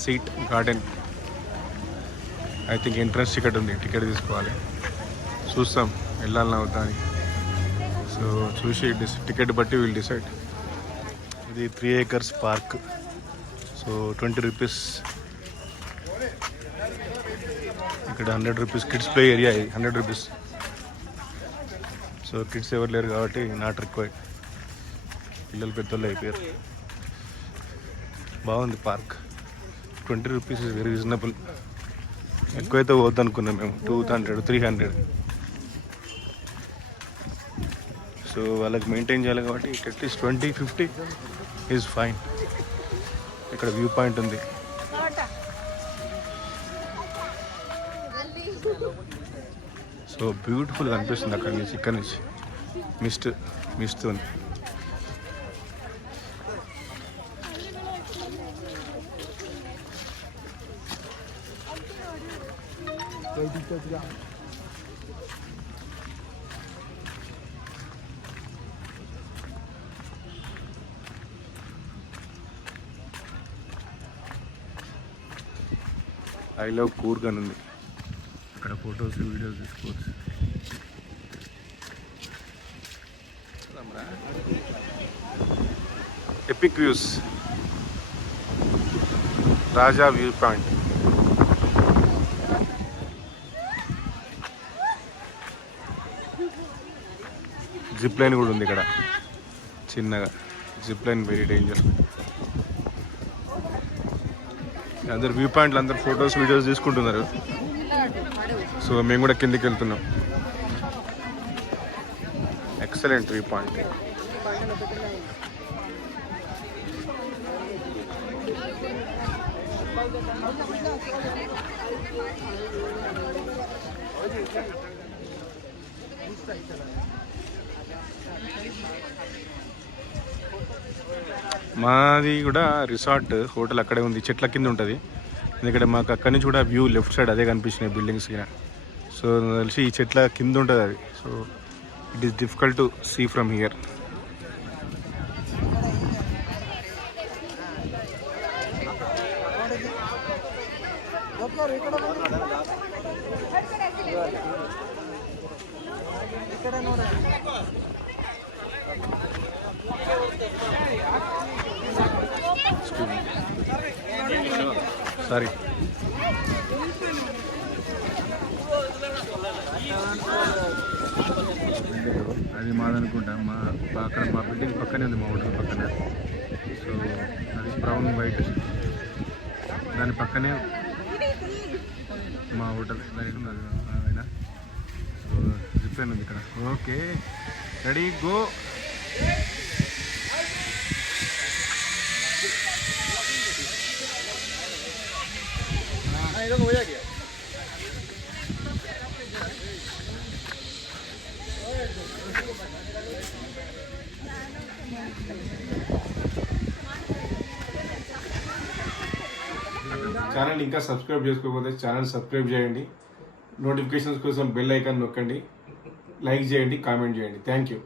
Seat garden. I think entrance ticket ఉంది, టికెట్ తీసుకోవాలి. చూస్తాం వెళ్ళాలన్నా అవుతా అని. సో చూసి టికెట్ బట్టి విల్ డిసైడ్. ఇది 3 acres పార్క్. సో 20 రూపీస్. ఇక్కడ 100 రూపీస్ కిడ్స్ ప్లే ఏరియా. ఇది 100 రూపీస్. సో కిడ్స్ ఎవరు లేరు కాబట్టి నాట్ రిక్వైర్డ్. పిల్లలు పెద్దోళ్ళు అయిపోయారు. బాగుంది పార్క్. 20 రూపీస్ ఇస్ వెరీ రీజనబుల్. ఎక్కువైతే పోద్దు అనుకున్నాం మేము, 200, 300. సో వాళ్ళకి మెయింటైన్ చేయాలి కాబట్టి అట్లీస్ట్ 20, 50 ఈజ్ ఫైన్. ఇక్కడ వ్యూ పాయింట్ ఉంది. సో బ్యూటిఫుల్ అనిపిస్తుంది అక్కడి నుంచి. ఇక్కడ నుంచి మిస్ట్ ఉంది. ఐ లవ్ కూర్గ్ అని ఉంది. అక్కడ ఫొటోస్ వీడియోస్ తీసుకోవచ్చు. Epic views. Raja view point. Zip line కూడా ఉంది ఇక్కడ చిన్నగా. Zip line very danger. అందరు వ్యూ పాయింట్లు అందరు ఫొటోస్ వీడియోస్ తీసుకుంటున్నారు. సో మేము కూడా కిందికి వెళ్తున్నాం. Excellent view point. మాది కూడా రిసార్ట్ హోటల్ అక్కడే ఉంది, చెట్ల కింద ఉంటుంది. ఎందుకంటే మాకు అక్కడి నుంచి కూడా వ్యూ లెఫ్ట్ సైడ్ అదే కనిపించినాయి బిల్డింగ్స్ కింద. సో తెలిసి ఈ చెట్ల కింద ఉంటుంది అది. So it is difficult to see from here. Sorry. అది మాదనుకుంటా. అక్కడ మా బిల్డింగ్ పక్కనే ఉంది, మా హోటల్ పక్కనే. సో అది బ్రౌన్ వైట్, దాని పక్కనే మా హోటల్. అయినా సో జిప్లైన్ ఉంది ఇక్కడ. Okay ready go. ఛానల్ ఇంకా సబ్స్క్రైబ్ చేసుకోకపోతే ఛానల్ సబ్స్క్రైబ్ చేయండి. నోటిఫికేషన్స్ కోసం బెల్ ఐకాన్ నొక్కండి. లైక్ చేయండి, కామెంట్ చేయండి. Thank you.